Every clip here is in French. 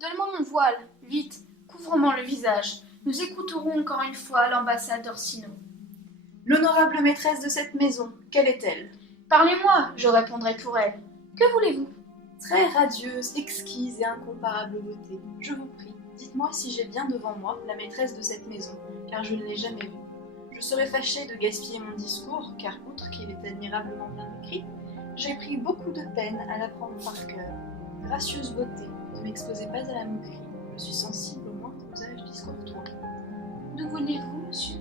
Donne-moi mon voile, vite, couvre-moi le visage. Nous écouterons encore une fois l'ambassade d'Orsino. L'honorable maîtresse de cette maison, quelle est-elle? Parlez-moi, je répondrai pour elle. Que voulez-vous? Très radieuse, exquise et incomparable beauté. Je vous prie, dites-moi si j'ai bien devant moi la maîtresse de cette maison, car je ne l'ai jamais vue. Je serais fâchée de gaspiller mon discours, car outre qu'il est admirablement bien écrit, j'ai pris beaucoup de peine à l'apprendre par cœur. Gracieuse beauté, ne m'exposez pas à la moquerie, je suis sensible au moindre usage discourtois. D'où venez-vous, monsieur?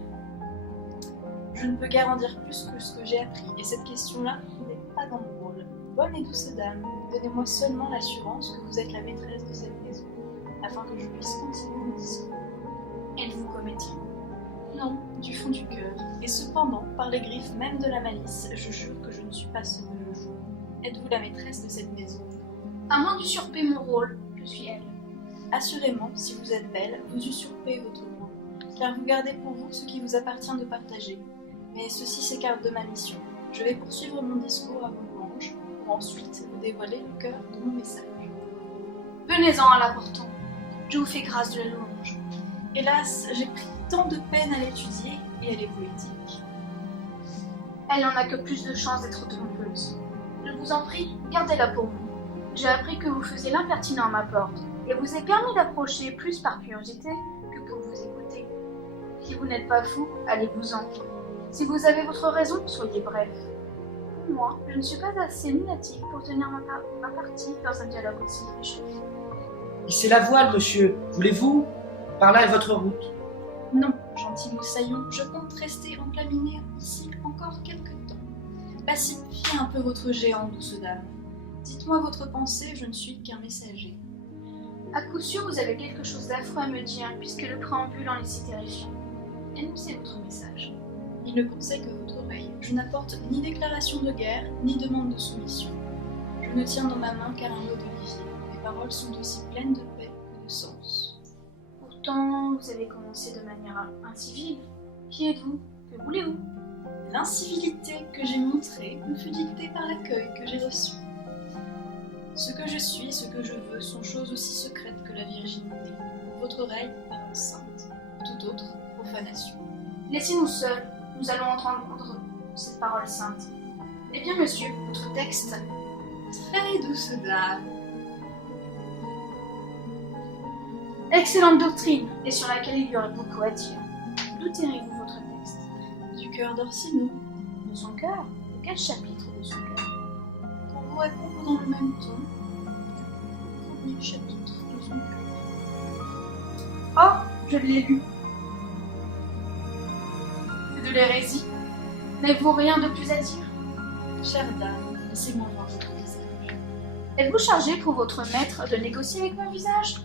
Je ne peux guère en dire plus que ce que j'ai appris, et cette question-là n'est pas dans mon rôle. Bonne et douce dame, donnez-moi seulement l'assurance que vous êtes la maîtresse de cette maison, afin que je puisse continuer mon discours. Êtes-vous comédien? Non, du fond du cœur, et cependant, par les griffes même de la malice, je jure que je ne suis pas ce que je joue. Êtes-vous la maîtresse de cette maison? À moins d'usurper mon rôle, je suis elle. Assurément, si vous êtes belle, vous usurpez votre rôle, car vous gardez pour vous ce qui vous appartient de partager. Mais ceci s'écarte de ma mission. Je vais poursuivre mon discours à vos louanges, pour ensuite vous dévoiler le cœur de mon message. Venez-en à l'important. Je vous fais grâce de la louange. Hélas, j'ai pris tant de peine à l'étudier, et elle est poétique. Elle n'en a que plus de chances d'être trompeuse. Je vous en prie, gardez-la pour vous. J'ai appris que vous faisiez l'impertinent à ma porte, et vous ai permis d'approcher plus par curiosité que pour vous écouter. Si vous n'êtes pas fou, allez-vous-en. Si vous avez votre raison, soyez bref. Moi, je ne suis pas assez lunatique pour tenir ma partie dans un dialogue aussi léger. Hissez la voile, monsieur. Voulez-vous? Par là est votre route. Non, gentil moussaillon, je compte rester enclaminé ici encore quelque temps. Pacifiez un peu votre géant, douce dame. Dites-moi votre pensée, je ne suis qu'un messager. À coup sûr, vous avez quelque chose d'affreux à me dire, puisque le préambule en est si terrifiant. Énoncez votre message. Il ne conseille que votre oreille. Je n'apporte ni déclaration de guerre, ni demande de soumission. Je ne tiens dans ma main qu'un lot d'olivier. Mes paroles sont aussi pleines de paix que de sens. Pourtant, vous avez commencé de manière incivile. Qui êtes-vous? Que voulez-vous? L'incivilité que j'ai montrée me fut dictée par l'accueil que j'ai reçu. Ce que je suis et ce que je veux sont choses aussi secrètes que la virginité. Pour votre oreille, parole sainte. Pour toute autre, profanation. Laissez-nous seuls, nous allons entendre cette parole sainte. Eh bien, monsieur, votre texte. Très douce dame. Excellente doctrine, et sur laquelle il y aurait beaucoup à dire. D'où tirez-vous votre texte? Du cœur d'Orsino. De son cœur? De quel chapitre de son cœur? Pour vous répondre dans le même ton, du premier chapitre de son cœur. Oh, je l'ai lu. C'est de l'hérésie. N'avez-vous rien de plus à dire? Chère dame, laissez-moi voir votre visage. Êtes-vous chargé pour votre maître de négocier avec mon visage?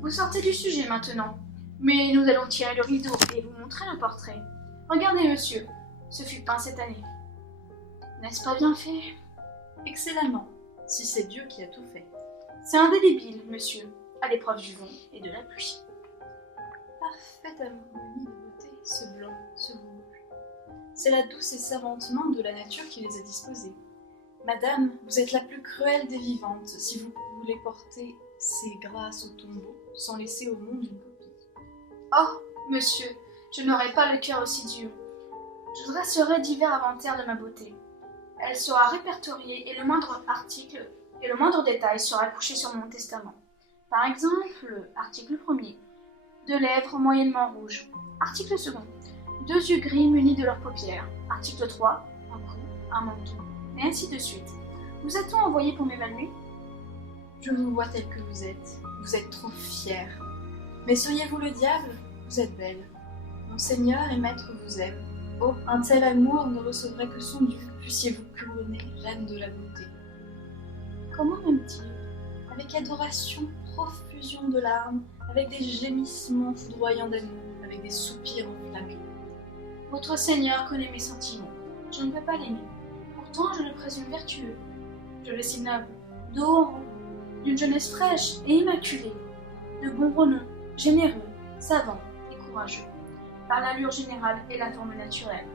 Vous sortez du sujet maintenant, mais nous allons tirer le rideau et vous montrer le portrait. Regardez, monsieur, ce fut peint cette année. N'est-ce pas bien fait? Excellemment, si c'est Dieu qui a tout fait. C'est indélébile, monsieur, à l'épreuve du vent et de la pluie. Parfaite harmonie de beauté, ce blanc, ce rouge. C'est la douce et savante main de la nature qui les a disposés. Madame, vous êtes la plus cruelle des vivantes, si vous voulez porter ces grâces au tombeau, sans laisser au monde une copie. Oh, monsieur, je n'aurai pas le cœur aussi dur. Je dresserai divers inventaires de ma beauté. Elle sera répertoriée et le moindre article et le moindre détail sera couché sur mon testament. Par exemple, article 1er, 2 lèvres moyennement rouges. Article 2, 2 yeux gris munis de leurs paupières. Article 3, un cou, un menton, et ainsi de suite. Vous a-t-on envoyé pour m'évaluer? Je vous vois tel que vous êtes. Vous êtes trop fière. Mais seriez-vous le diable? Vous êtes belle. Mon Seigneur et Maître vous aime. Oh, un tel amour ne recevrait que son dû. Puissiez-vous couronner reine de la beauté. Comment m'aime-t-il? Avec adoration, profusion de larmes, avec des gémissements foudroyants d'amour, avec des soupirs enflammés. Votre Seigneur connaît mes sentiments. Je ne peux pas l'aimer. Pourtant, je le présume vertueux. Je le sais noble, d'or, d'une jeunesse fraîche et immaculée, de bon renom, généreux, savant et courageux, par l'allure générale et la forme naturelle,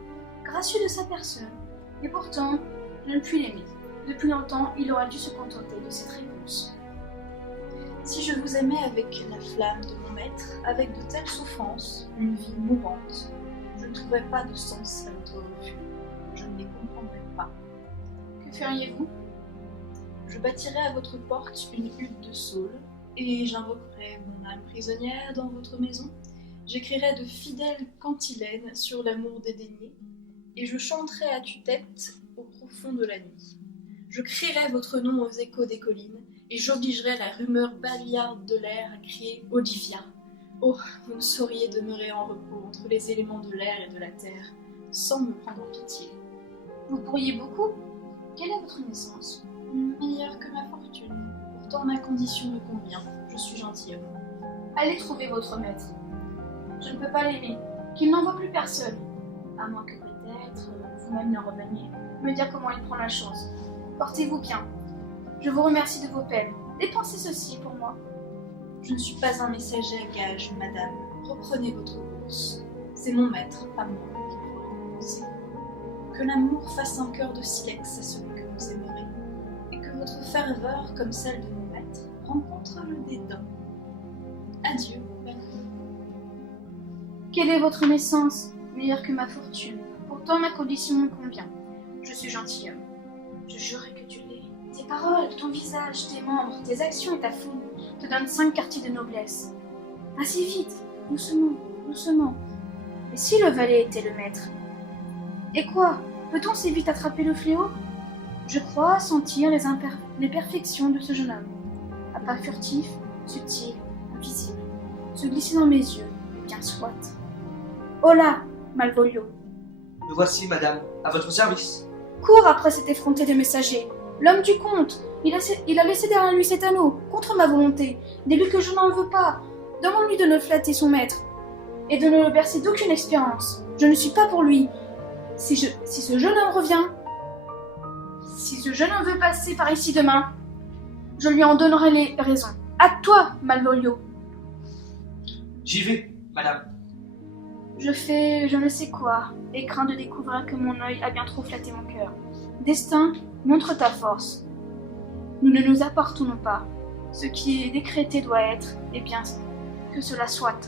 gracieux de sa personne, et pourtant, je ne puis l'aimer. Depuis longtemps, il aurait dû se contenter de cette réponse. Si je vous aimais avec la flamme de mon maître, avec de telles souffrances, une vie mourante, je ne trouverais pas de sens à votre refus. Je ne les comprendrais pas. Que feriez-vous? Je bâtirais à votre porte une hutte de saule, et j'invoquerais mon âme prisonnière dans votre maison. J'écrirais de fidèles cantilènes sur l'amour dédaigné, et je chanterais à tue-tête au profond de la nuit. Je crierais votre nom aux échos des collines, et j'obligerais la rumeur bavarde de l'air à crier « Olivia ». Oh, vous ne sauriez demeurer en repos entre les éléments de l'air et de la terre, sans me prendre en pitié. Vous pourriez beaucoup? Quelle est votre naissance? Meilleure que ma fortune. Pourtant ma condition me convient, je suis gentilhomme. Allez trouver votre maître. Je ne peux pas l'aimer, qu'il n'envoie plus personne. À moins que peut-être vous-même ne reveniez me dire comment il prend la chose. Portez-vous bien. Je vous remercie de vos peines. Dépensez ceci pour moi. Je ne suis pas un messager à gage, madame. Reprenez votre course. C'est mon maître, pas moi, qu'il faut récompenser. Que l'amour fasse un cœur de silex à celui que vous aimerez, et que votre ferveur, comme celle de mon maître, rencontre le dédain. Adieu, belle. Quelle est votre naissance? Meilleure que ma fortune. Pourtant ma condition me convient. Je suis gentilhomme. Je jurerais que tu l'es. Tes paroles, ton visage, tes membres, tes actions et ta foule te donnent 5 quartiers de noblesse. Assez vite, doucement, doucement. Et si le valet était le maître? Et quoi? Peut-on si vite attraper le fléau? Je crois sentir les perfections de ce jeune homme. À pas furtif, subtil, invisible, se glisser dans mes yeux, et bien soit. Hola, Malvolio. Me voici, madame, à votre service. Cours après cet effronté de messager. L'homme du comte, il a laissé derrière lui cet anneau, contre ma volonté. Dis-lui que je n'en veux pas. Demande-lui de ne flatter son maître, et de ne le bercer d'aucune espérance. Je ne suis pas pour lui. Si ce jeune homme revient, si ce jeune homme veut passer par ici demain, je lui en donnerai les raisons. À toi, Malvolio. J'y vais, madame. Je fais je ne sais quoi, et crains de découvrir que mon œil a bien trop flatté mon cœur. Destin, montre ta force. Nous ne nous appartenons pas. Ce qui est décrété doit être, et bien que cela soit.